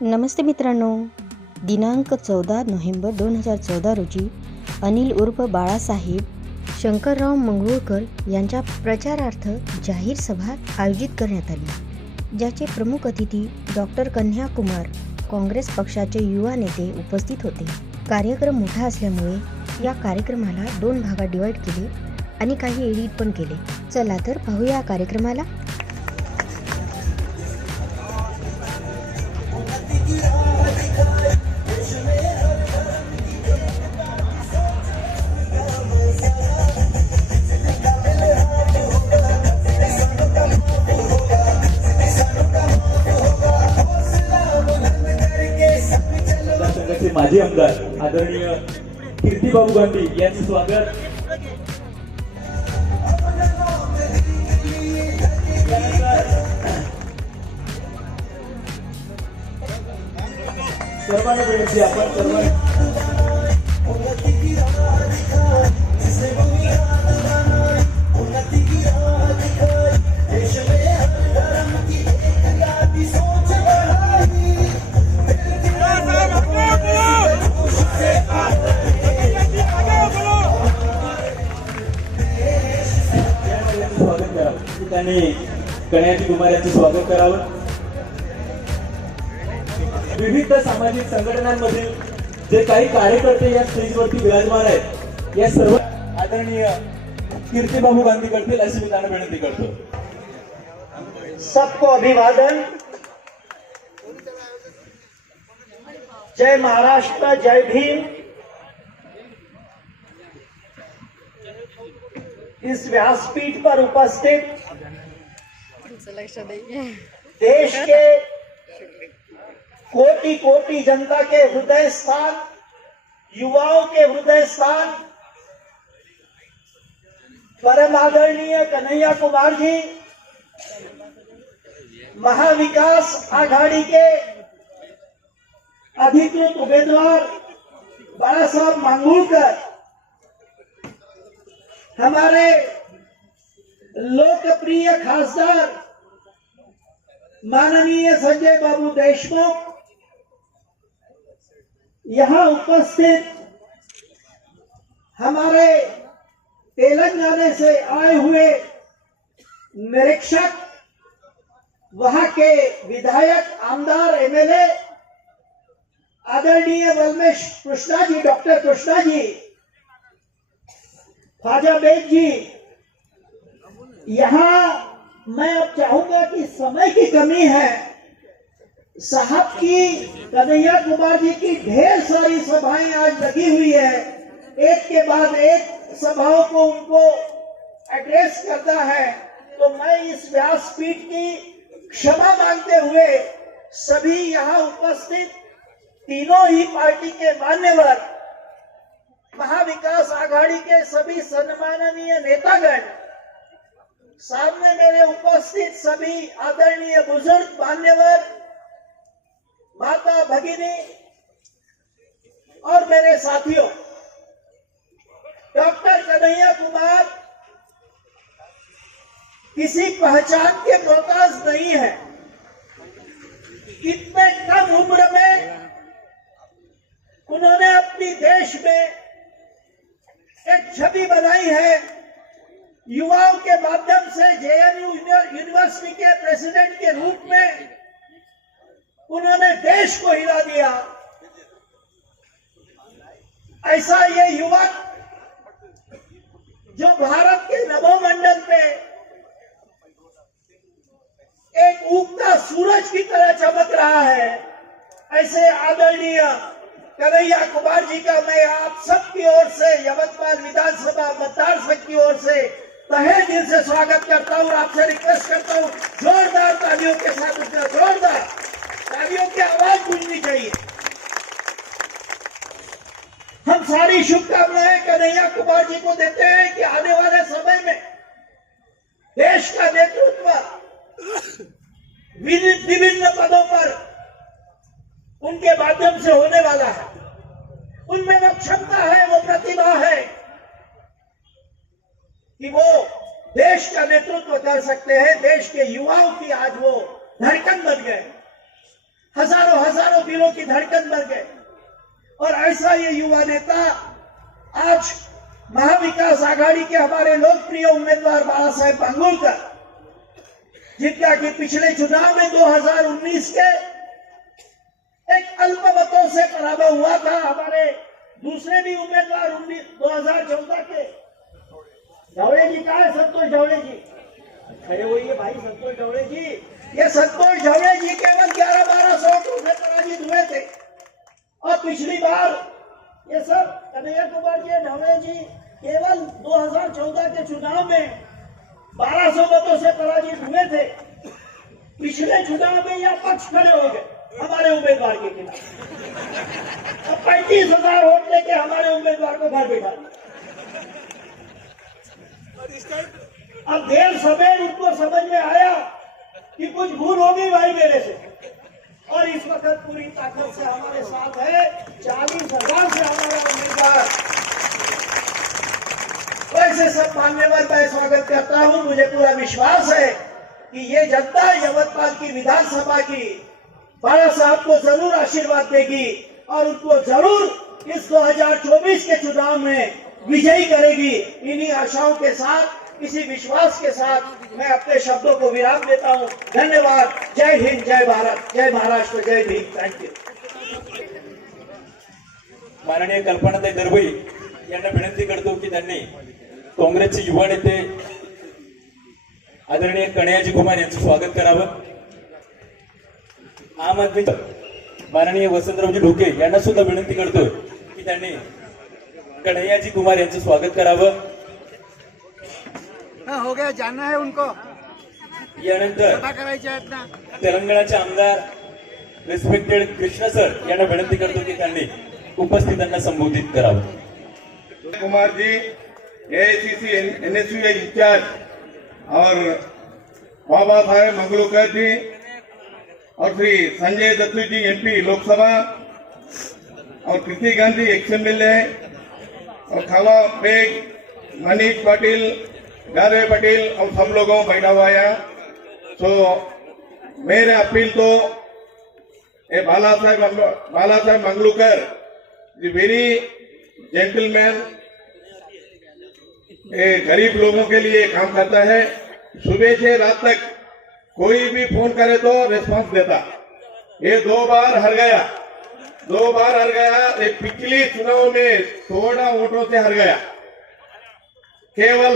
नमस्ते मित्रांनो, दिनांक 14 नोव्हेंबर 2014 रोजी अनिल उर्फ बाळासाहेब शंकरराव मंगरुळकर यांच्या प्रचारार्थ जाहीर सभा आयोजित करण्यात आली, ज्याचे प्रमुख अतिथी डॉक्टर कन्हैयाकुमार काँग्रेस पक्षाचे युवा नेते उपस्थित होते. कार्यक्रम मोठा असल्यामुळे या कार्यक्रमाला 2 भागात डिवाइड केले आणि काही एडिट पण केले. चला तर पाहूया या कार्यक्रमाला. माजी आमदार आदरणीय कीर्तिबाबू गांधी यांचे स्वागत. सर्वांना विनंती, आपण सर्वांनी त्यांनी कन्हैया यांचे स्वागत करावं. विविध सामाजिक संघटनांमधील जे काही कार्यकर्ते या स्टेजवरती विराजमान आहेत, या सर्व आदरणीय कीर्तिबाबू गांधी करतील अशी मी त्यांना विनंती करतो. सबको अभिवादन. जय महाराष्ट्र, जय भीम. इस व्यासपीठ पर उपस्थित देश के कोटि कोटि जनता के हृदय स्थान, युवाओं के हृदय स्थान, परम आदरणीय कन्हैया कुमार जी, महाविकास आघाड़ी के अधिकृत उम्मीदवार बाळासाहेब मंगरुळकर, हमारे लोकप्रिय खासदार माननीय संजय बाबू देशमुख, यहां उपस्थित हमारे तेलंगाना से आए हुए निरीक्षक, वहां के विधायक, आमदार, एमएलए आदरणीय वल्मेश कृष्णा जी, डॉक्टर कृष्णा जी, ख्वाजा बेग जी, यहां मैं अब चाहूंगा कि समय की कमी है, साहब की, कन्हैया कुमार जी की ढेर सारी सभाएं आज लगी हुई है, एक के बाद एक सभाओं को उनको एड्रेस करना है, तो मैं इस व्यासपीठ की क्षमा मांगते हुए सभी यहां उपस्थित तीनों ही पार्टी के मान्यवर, महाविकास आघाड़ी के सभी सम्माननीय नेतागण, सामने मेरे उपस्थित सभी आदरणीय बुजुर्ग मान्यवर, माता भगिनी और मेरे साथियों, डॉक्टर कन्हैया कुमार किसी पहचान के मोहताज नहीं है. इतने कम उम्र में उन्होंने अपनी देश में एक छवि बनाई है. युवाओं के माध्यम से जेएनयू यूनिवर्सिटी के प्रेसिडेंट के रूप में उन्होंने देश को हिला दिया. ऐसा ये युवक जो भारत के नभोमंडल पे एक उगता सूरज की तरह चमक रहा है, ऐसे आदरणीय कन्हैया कुमार जी का मैं आप सबकी ओर से, यवतमाल विधानसभा मतदार संघ की ओर से तहे दिल से स्वागत करता हूं. आपसे रिक्वेस्ट करता हूं, जोरदार तालियों के साथ उनका जोरदार तालियों की आवाज गूंजनी चाहिए. हम सारी शुभकामनाएं कन्हैया कुमार जी को देते हैं कि आने वाले समय में देश का नेतृत्व विभिन्न पदों पर उनके माध्यम से होने वाला है. उनमें वो क्षमता है, वो प्रतिभा है कि वो देश का नेतृत्व कर सकते हैं. देश के युवाओं की आज वो धड़कन बन गए. हजारों दिलों की धड़कन बन गए। और ऐसा ये युवा नेता आज महाविकास आघाड़ी के हमारे लोकप्रिय उम्मीदवार बाला साहेब मांगुलकर, जिनका कि पिछले चुनाव में 2019 के एक अल्प मतों से पराभव हुआ था। हमारे दूसरे भी उम्मीदवार 2014 के ढवड़े जी, कहा है संतोष ढवड़े जी, खड़े हुए भाई संतोष ढवड़े जी। ये संतोष ढवड़े जी केवल 11-1200 वोटों से पराजित हुए थे। और पिछली बार ये सब कन्हैया कुमार जी ढवड़े जी केवल 2014 के चुनाव में 1200 मतों से पराजित हुए थे। पिछले चुनाव में यह पक्ष खड़े हो गए हमारे उम्मीदवार के खिलाफ। अब 35,000 वोट लेके हमारे उम्मीदवार को घर बिठा दिया। अब देर सवेर उनको समझ में आया कि कुछ भूल होगी भाई मेरे से, और इस वक्त पूरी ताकत से हमारे साथ है। 40,000 से हमारा उम्मीदवार। वैसे सब मान्यवर मैं स्वागत करता हूं। मुझे पूरा विश्वास है कि ये जनता यवतमाल की विधानसभा की बाला साहब को जरूर आशीर्वाद देगी और उनको जरूर इस 2024 के चुनाव में विजयी करेगी। इन्हीं आशाओं के साथ, इसी विश्वास के साथ मैं अपने शब्दों को विराम देता हूं। धन्यवाद। जय हिंद, जय भारत, जय महाराष्ट्र, जय भीम। Thank you. माननीय कल्पनाताई दरबई यांना विनंती करतो की त्यांनी काँग्रेसचे युवा नेते आदरणीय कन्हैयाजी कुमार यांचं स्वागत करावं। आम आदमी माननीय वसंतरावजी ढोके यांना सुद्धा विनंती करतोय की त्यांनी कन्हैयाजी कुमार यांचं स्वागत करावं। हो गया, जानना है उनको, यानंतर सभा करायची आहेत ना। तेलंगणाचे आमदार रिस्पेक्टेड कृष्णा सर यांना विनंती करतो की त्यांनी उपस्थितांना संबोधित करावं। Kumar ji AICC NSU in charge और बाबा साहेब मंगलूकर जी और श्री संजय दत्तू जी एमपी लोकसभा और कृति गांधी एक्स-एमएलए और खाला बेग, मनीष पाटिल, गारे पटेल और सब लोगों बैठा हुआ है। तो मेरे अपील तो ये बाला साहेब मंगलूकर वेरी जेंटलमैन, ये गरीब लोगों के लिए काम करता है। सुबह से रात तक कोई भी फोन करे तो रिस्पांस देता। ये 2 बार हार गया। ये पिछली चुनाव में थोड़ा वोटों से हार गया। केवल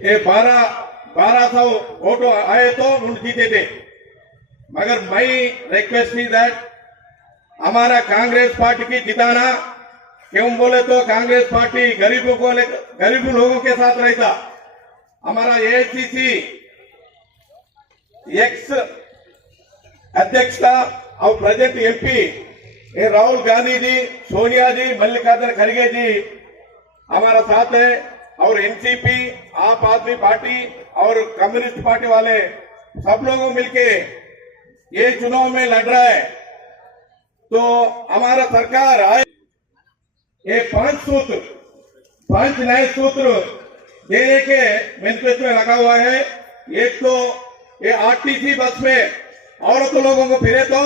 ये 1200 वोटों आए तो उन जीते थे। मगर मैं रिक्वेस्ट थी दैट हमारा कांग्रेस पार्टी की जिताना, क्यों बोले तो कांग्रेस पार्टी गरीब लोगों के साथ रहता। हमारा एआईसीसी एक्स अध्यक्ष था और प्रेजेंट एमपी ये राहुल गांधी जी, सोनिया जी, मल्लिकार्जुन खड़गे जी हमारा साथ है। और एनसीपी, आप आदमी पार्टी और कम्युनिस्ट पार्टी वाले सब लोगों मिलके ये चुनाव में लड़ रहा है। तो हमारा सरकार आए, ये 5 नए सूत्र देने के मैनिफेस्टो में रखा हुआ है। एक तो ये आरटीसी बस में औरत लोगों को फिरे तो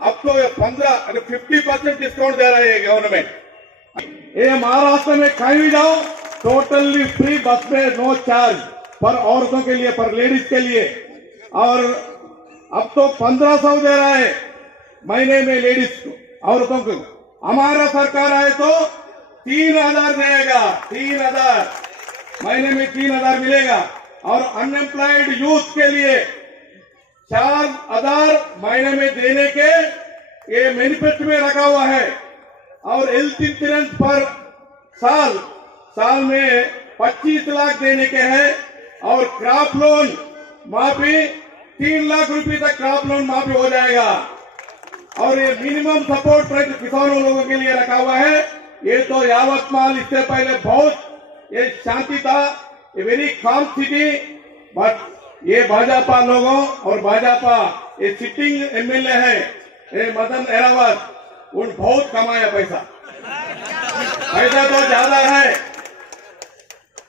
अब तो 50% डिस्काउंट दे रहा है गवर्नमेंट। ये महाराष्ट्र में कहीं भी जाओ टोटली फ्री बस में, नो चार्ज पर औरतों के लिए, पर लेडीज के लिए। और अब तो 1500 दे रहा है महीने में लेडीज औरतों को। हमारा सरकार आए तो 3000 देगा, 3000 महीने में 3000 मिलेगा। और अनएम्प्लॉयड यूथ के लिए 4000 महीने में देने के ये मैनिफेस्टो में रखा हुआ है। और हेल्थ इंश्योरेंस पर साल में 25 लाख देने के हैं। और क्रॉप लोन माफी 3 लाख रुपए तक क्रॉप लोन माफी हो जाएगा। और ये मिनिमम सपोर्ट प्राइस किसानों लोगों के लिए रखा हुआ है। ये तो यावतमाल इससे पहले बहुत ये शांति था, ये वेरी काम सिटी। बट ये भाजपा लोगों और भाजपा ये सिटिंग एमएलए है ये मदन एरावत, उन बहुत कमाया पैसा तो ज्यादा है।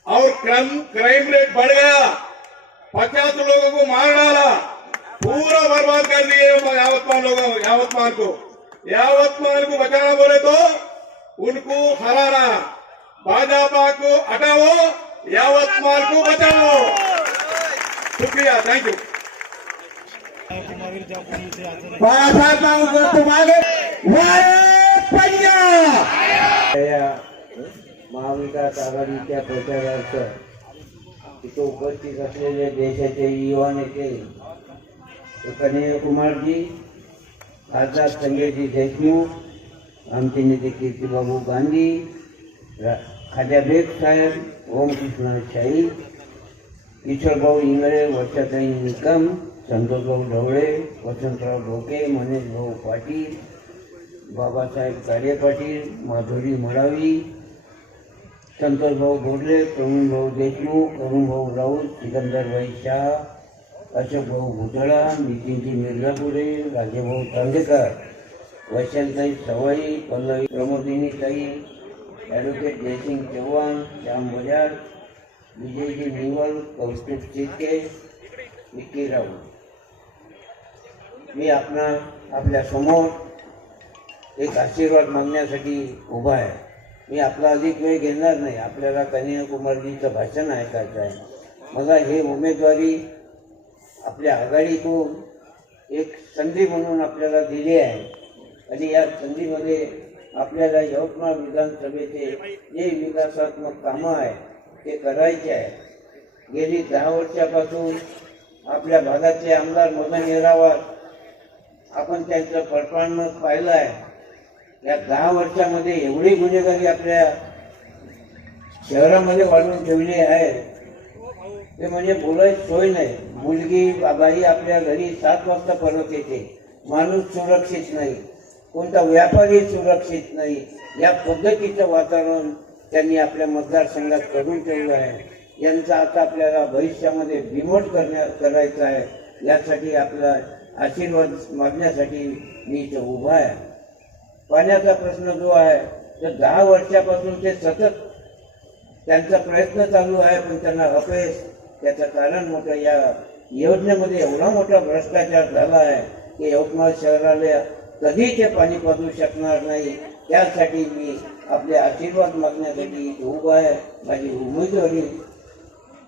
और क्राइम रेट बढ़ गया, 50 लोगों को मार डाला। पूरा बर्बाद कर दिए यावतमाल लोगों, यावतमाल को बचाना बोले तो उनको हराना, भाजपा को हटाओ, यावतमाल को बचाओ। शुक्रिया, थैंक यू। बाळासाहेब मांगूळकर मागे या महाविकास आघाडीच्या प्रचारार्थ तिथे उपस्थित असलेले देशाचे युवा नेते कन्हैयाकुमारजी, खासदार संजयजी देशमुख, आमचे नेते कीर्तिबाबू गांधी, खाजा बेग साहेब, ओमकृष्ण शाही, ईश्वरभाऊ इंगळे, वर्षाताई निकम, संतोषभाऊ ढवळे, वसंतराव ढोके, मनेशभाऊ पाटील, बाबासाहेब काळे पाटील, माधुरी मडावी, संतोषभाऊ बोडले, प्रवीणभाऊ देशमुख, अरुणभाऊ राऊत, सिकंदरभाई शाह, अशोकभाऊ भुतळा, नितीनजी मिर्झापुरे, राजेभाऊ चांदेकर, वैशालताई सवाई, पल्लवी प्रमोदिनीताई, ॲडव्होकेट जयसिंग चव्हाण, श्याम बजाज, विजयजी निवल, कौस्तुभ चित्के, विक्की राऊत. मी आपल्या समोर एक आशीर्वाद मागण्यासाठी उभा आहे. मी आपला अधिक वेळ घेणार नाही. आपल्याला कन्हैयाकुमारजीचं भाषण ऐकायचं आहे. मला हे उमेदवारी आपल्या आघाडीतून एक संधी म्हणून आपल्याला दिली आहे आणि या संधीमध्ये आपल्याला यवतमाळ विधानसभेचे जे विकासात्मक कामं आहे ते करायचे आहे. गेली 10 वर्षापासून आपल्या भागाचे आमदार मदन येरावार, आपण त्यांचं परफॉर्मन्स पाहिलं आहे. या 10 वर्षामध्ये एवढी गुन्हेगारी आपल्या शहरामध्ये वाढवून ठेवली आहे ते म्हणजे बोलायची सोय नाही. मुलगी बाई आपल्या घरी 7 वाजता परत येते. माणूस सुरक्षित नाही, कोणता व्यापारी सुरक्षित नाही. या पद्धतीचं वातावरण त्यांनी आपल्या मतदारसंघात करून ठेवलं आहे. यांचा आता आपल्याला भविष्यामध्ये बिमोड करायचा आहे. यासाठी आपला आशीर्वाद मागण्यासाठी मी इथं उभा आहे. पाण्याचा प्रश्न जो आहे तर 10 वर्षापासून ते सतत त्यांचा प्रयत्न चालू आहे, पण त्यांना अपयश. त्याचं कारण मोठं, या योजनेमध्ये एवढा मोठा भ्रष्टाचार झाला आहे की यवतमाळ शहराला कधी ते पाणी पाजू शकणार नाही. त्यासाठी मी आपले आशीर्वाद मागण्यासाठी उभा आहे. माझी उमेदवारी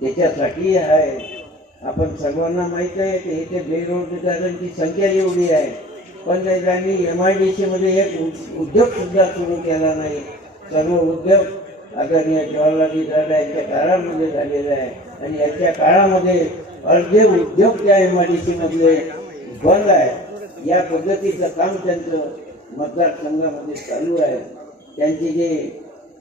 त्याच्यासाठी आहे. आपण सर्वांना माहीत आहे की इथे बेरोजगारांची संख्या एवढी आहे, पण त्यांनी MIDC मध्ये एक उद्योग सुद्धा सुरू केला नाही. सर्व उद्योग आदरणीय जवाहरलाल नेहरू यांच्या काळामध्ये झालेले आहे आणि याच्या काळामध्ये अर्धे उद्योग त्या MIDC मधले बंद आहे. या पद्धतीचं काम त्यांचं मतदारसंघामध्ये चालू आहे. त्यांचे जे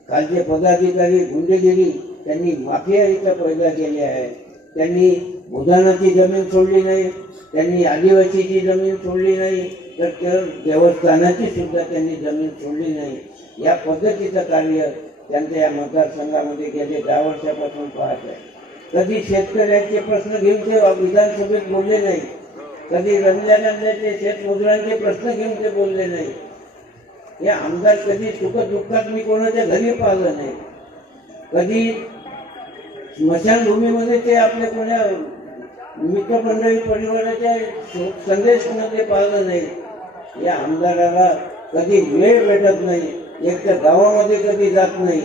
कालचे पदाधिकारी गुंडेगिरी त्यांनी माफिया इथं पैदा केली आहे. त्यांनी भूदानाची जमीन सोडली नाही, त्यांनी आदिवासीची जमीन सोडली नाही, तर देवस्थानाची सुद्धा त्यांनी जमीन सोडली नाही. या पद्धतीचं कार्य त्यांच्या या मतदारसंघामध्ये गेले 10 वर्षापासून पाहत आहे. कधी शेतकऱ्यांचे प्रश्न घेऊन ते विधानसभेत बोलले नाही, कधी रंजनाचे शेतमजुरांचे प्रश्न घेऊन ते बोलले नाही. हे आमदार कधी सुखदुःखात मी कोणाच्या घरी पाहिलं नाही. कधी स्मशानभूमीमध्ये ते आपल्या कोणा मित्रमंडळी परिवाराच्या संदेशमध्ये पाहिलं नाही. या आमदाराला कधी वेळ भेटत नाही. एक तर गावामध्ये कधी जात नाही.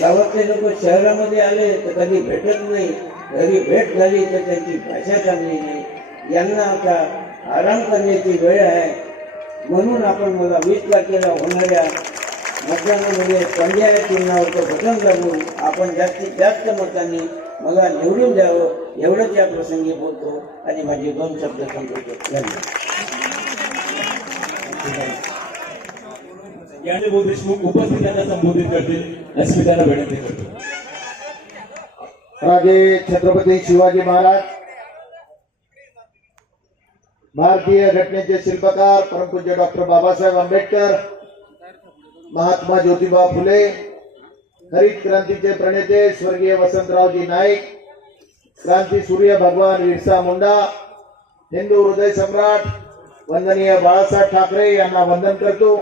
गावातले लोक शहरामध्ये आले तर कधी भेटत नाही. घरी भेट झाली तर त्यांची भाषा चांगली नाही. यांना आता आराम करण्याची वेळ आहे. म्हणून आपण मला 20 तारखेला होणाऱ्या मतदानामध्ये पंजाब चिन्हावरचं बटन दाबून आपण जास्तीत जास्त मतांनी मला निवडून द्यावं एवढंच या प्रसंगी बोलतो आणि माझे 2 शब्द संपवतो. धन्यवाद. याने देशमुख उपस्थितांना संबोधित करतील अशी मी त्यांना विनंती करतो. राजे छत्रपती शिवाजी महाराज, भारतीय घटनेचे शिल्पकार परमपूज्य डॉक्टर बाबासाहेब आंबेडकर, महात्मा ज्योतिबा फुले, हरित क्रांतीचे प्रणेते स्वर्गीय वसंतरावजी नाईक, क्रांती सूर्य भगवान बिरसा मुंडा, हिंदू हृदय सम्राट वंदनीय बाळासाहेब ठाकरे यांना वंदन करतो.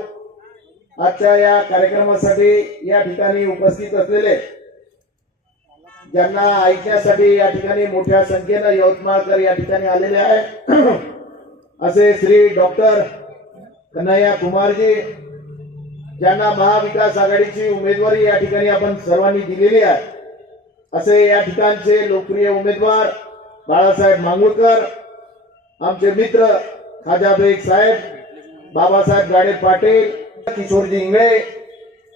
आजच्या या कार्यक्रमासाठी या ठिकाणी उपस्थित असलेले, ज्यांना ऐकण्यासाठी या ठिकाणी मोठ्या संख्येने यवतमाळकर या ठिकाणी आलेले आहेत, असे श्री डॉक्टर कन्हैया कुमारजी, ज्यांना महाविकास आघाडीची उमेदवारी या ठिकाणी आपण सर्वांनी दिलेली आहे, असे या ठिकाणचे लोकप्रिय उमेदवार बाळासाहेब मांगुळकर, आमचे मित्र खाजा बेग साहेब, बाबासाहेब गाडे पाटील, किशोरजी इंगळे,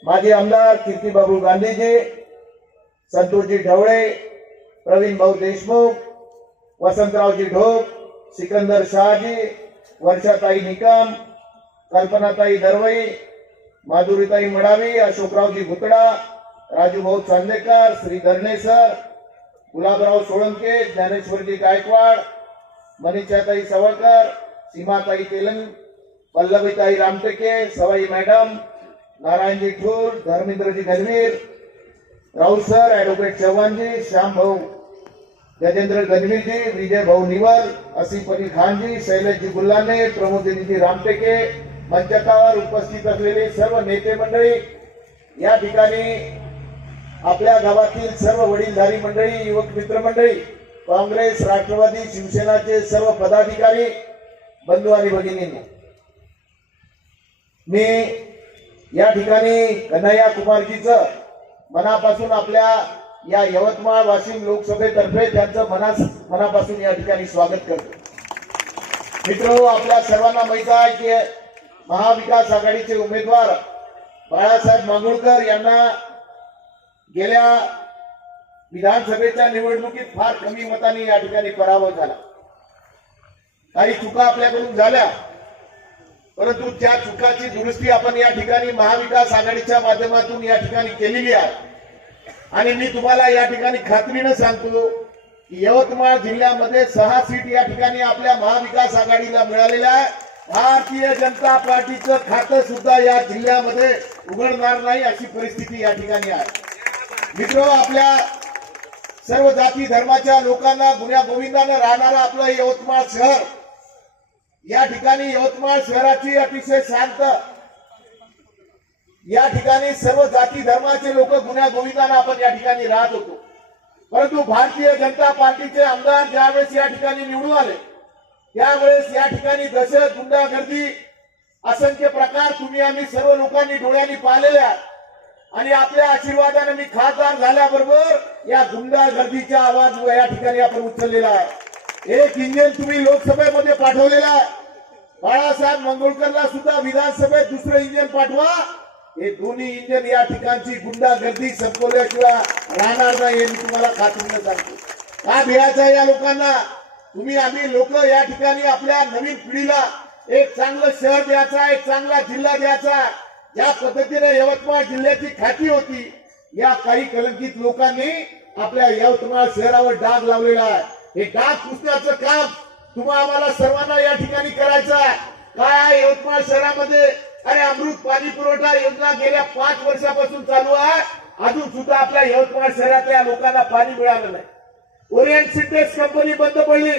माजी आमदार कीर्तिबाबू गांधीजी, संतोषजी ढवळे, प्रवीण भाऊ देशमुख, वसंतरावजी ढोक, सिकंदर शहाजी, वर्षाताई निकम, कल्पनाताई दरवई, माधुरीताई मडावी, अशोकरावजी भुतडा, राजूभाऊ चांदेकर, श्री धरणेसर, गुलाबराव सोळंके, ज्ञानेश्वरजी गायकवाड, मनीषाताई सवळकर, सीमाताई तेलंग, पल्लवीताई रामटेके, सवाई मॅडम, नारायणजी ठूर, धर्मेंद्रजी गणवीर, राहुल सर, ऍडव्होकेट चव्हाणजी, श्याम भाऊ गजेंद्र गणवीरजी, विजय भाऊ निवल, असीफ अली खानजी, शैलेशजी गुल्लाने, प्रमोदिनीजी रामटेके, मंचकावर उपस्थित असलेले सर्व नेते मंडळी, या ठिकाणी आपल्या गावातील सर्व वडीलधारी मंडळी, युवक मित्र मंडळी, काँग्रेस, राष्ट्रवादी, शिवसेनाचे सर्व पदाधिकारी, बंधू आणि भगिनींनी, मी या ठिकाणी कन्हैया कुमारजीचं मनापासून आपल्या या यवतमाळ वाशिम लोकसभेतर्फे त्यांचं मनापासून या ठिकाणी स्वागत करतो. मित्र, आपल्या सर्वांना माहित आहे की महाविकास आघाडीचे उमेदवार बाळासाहेब मांगुळकर यांना गेल्या विधानसभेच्या निवडणुकीत फार कमी मतांनी या ठिकाणी पराभव झाला. काही चुका आपल्याकडून झाल्या, परंतु त्या चुकाची दुरुस्ती आपण या ठिकाणी महाविकास आघाडीच्या माध्यमातून या ठिकाणी केलेली आहे. आणि मी तुम्हाला या ठिकाणी खात्रीनं सांगतो की यवतमाळ जिल्ह्यामध्ये 6 सीट या ठिकाणी आपल्या महाविकास आघाडीला मिळालेल्या आहे. भारतीय जनता पार्टीचं खातं सुद्धा या जिल्ह्यामध्ये उघडणार नाही अशी परिस्थिती या ठिकाणी आहे. मित्र, आपल्या सर्व जाती धर्माच्या लोकांना गुण्या गोविंदानं राहणारं आपलं यवतमाळ शहर, या ठिकाणी यवतमाळ शहराची अतिशय शांत, या ठिकाणी सर्व जाती धर्माचे लोक गुण्या गोविंदानं आपण या ठिकाणी राहत होतो. परंतु भारतीय जनता पार्टीचे आमदार ज्यावेळेस या ठिकाणी निवडून आले, त्यावेळेस या ठिकाणी दहशत, गुंडागर्दी, असंख्य प्रकार तुम्ही आम्ही सर्व लोकांनी डोळ्यांनी पाहिलेले आहेत. आणि आपल्या आशीर्वादाने मी खासदार झाल्याबरोबर या गुंडागर्दीचा आवाज या ठिकाणी आपण उचललेला आहे. एक इंजिन तुम्ही लोकसभेमध्ये पाठवलेला आहे, बाळासाहेब मांगुळकरला सुद्धा विधानसभेत दुसरं इंजिन पाठवा. हे दोन्ही इंजिन या ठिकाणची गुंडागर्दी संपवल्याशिवाय राहणार नाही हे मी तुम्हाला खात्रीनं सांगतो. का भिडायचं या लोकांना? तुम्ही आम्ही लोक या ठिकाणी आपल्या नवीन पिढीला एक चांगलं शहर द्यायचा, एक चांगला जिल्हा द्यायचा. ज्या पद्धतीने यवतमाळ जिल्ह्याची ख्याती होती, या काही कलंकित लोकांनी आपल्या यवतमाळ शहरावर डाग लावलेला आहे. हे डाग पुसण्याचं काम तुम्हा आम्हाला सर्वांना या ठिकाणी करायचं आहे. काय आहे यवतमाळ शहरामध्ये? अरे, अमृत पाणी पुरवठा योजना गेल्या 5 वर्षापासून चालू आहे, अजून सुद्धा आपल्या यवतमाळ शहरातल्या लोकांना पाणी मिळालं नाही. ओरिएंट सिंटेक्स कंपनी बंद पडली,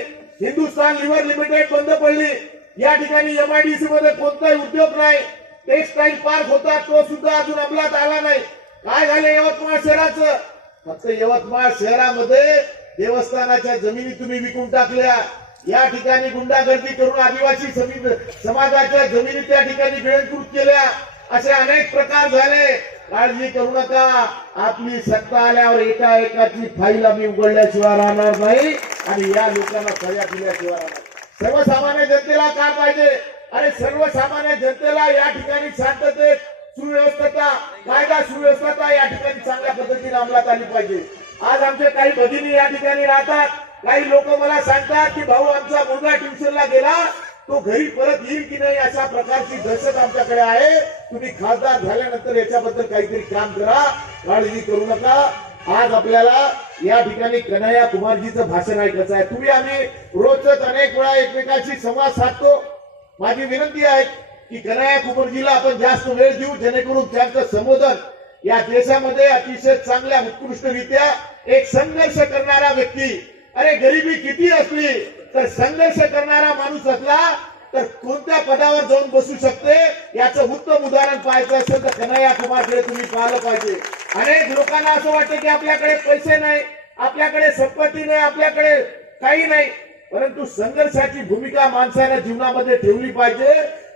हिंदुस्थान लिव्हर लिमिटेड बंद पडली, या ठिकाणी MIDC मध्ये कोणताही उद्योग नाही. टेक्सटाईल पार्क होता, तो सुद्धा अजून अंमलात आला नाही. काय झालं यवतमाळ शहराचं? फक्त यवतमाळ शहरामध्ये देवस्थानाच्या जमिनी तुम्ही विकून टाकल्या, या ठिकाणी गुंडागर्दी करून आदिवासी समाजाच्या जमिनी त्या ठिकाणी गिळंकृत केल्या, असे अनेक प्रकार झाले. काळजी करू नका, आपली सत्ता आल्यावर एका एकाची फाईल आम्ही उघडल्याशिवाय राहणार नाही आणि या लोकांना सजा दिल्याशिवाय राहणार. सर्वसामान्य जनतेला काय पाहिजे? अरे, सर्वसामान्य जनतेला या ठिकाणी शांततेत सुव्यवस्था, कायदा सुव्यवस्था या ठिकाणी चांगल्या पद्धतीने अंमलात आली पाहिजे. आज आमचे काही भगिनी या ठिकाणी राहतात, काही लोक मला सांगतात की भाऊ आमचा मुलगा ट्युशनला गेला, तो घरी परत येईल की नाही अशा प्रकारची दहशत आमच्याकडे आहे. तुम्ही खासदार झाल्यानंतर याच्याबद्दल काहीतरी काम करा, काळजी करू नका. आज आपल्याला या ठिकाणी कन्हैया कुमारजीचं भाषण ऐकायचं आहे. तुम्ही आम्ही रोजच अनेक वेळा एकमेकांशी संवाद साधतो. माझी विनंती आहे की कन्हैया कुमारजीला आपण जास्त वेळ देऊ, जेणेकरून त्यांचं संबोधन या देशामध्ये अतिशय चांगल्या उत्कृष्टरित्या एक संघर्ष करणारा व्यक्ती, अरे गरिबी किती असली तर संघर्ष करणारा माणूस असला तर कोणत्या पदावर जाऊन बसू शकते याचं उत्तम उदाहरण पाहायचं असेल तर कन्हैया कुमारकडे तुम्ही पाहिलं पाहिजे. अनेक लोकांना असं वाटतं की आपल्याकडे पैसे नाही, आपल्याकडे संपत्ती नाही, आपल्याकडे काही नाही, परंतु संघर्षाची भूमिका माणसाने जीवनामध्ये ठेवली पाहिजे.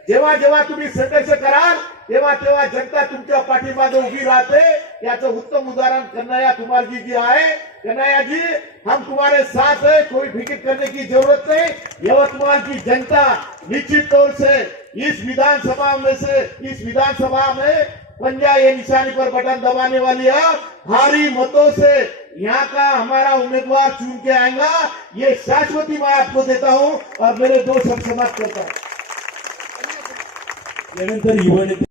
जेव्हा जेव्हा तुम्ही संघर्ष कराल तेव्हा तेव्हा जनता तुमच्या पाठीमागे उभी राहते. याचं उत्तम उदाहरण कन्हैया कुमार जी आहे. कन्हैया जी, हम तुम्हारे साथ है, कोई फिक्र करने की जरूरत नहीं. यवतमाल की जनता निश्चित तौर से इस विधानसभा में पंजा ये निशानी पर बटन दबाने वाली है. भारी मतों से यहाँ का हमारा उम्मीदवार चुन के आएगा, ये शाश्वती मैं आपको देता हूँ और मेरे 2 शब्द समाप्त करता हूँ. त्यानंतर युवा नेते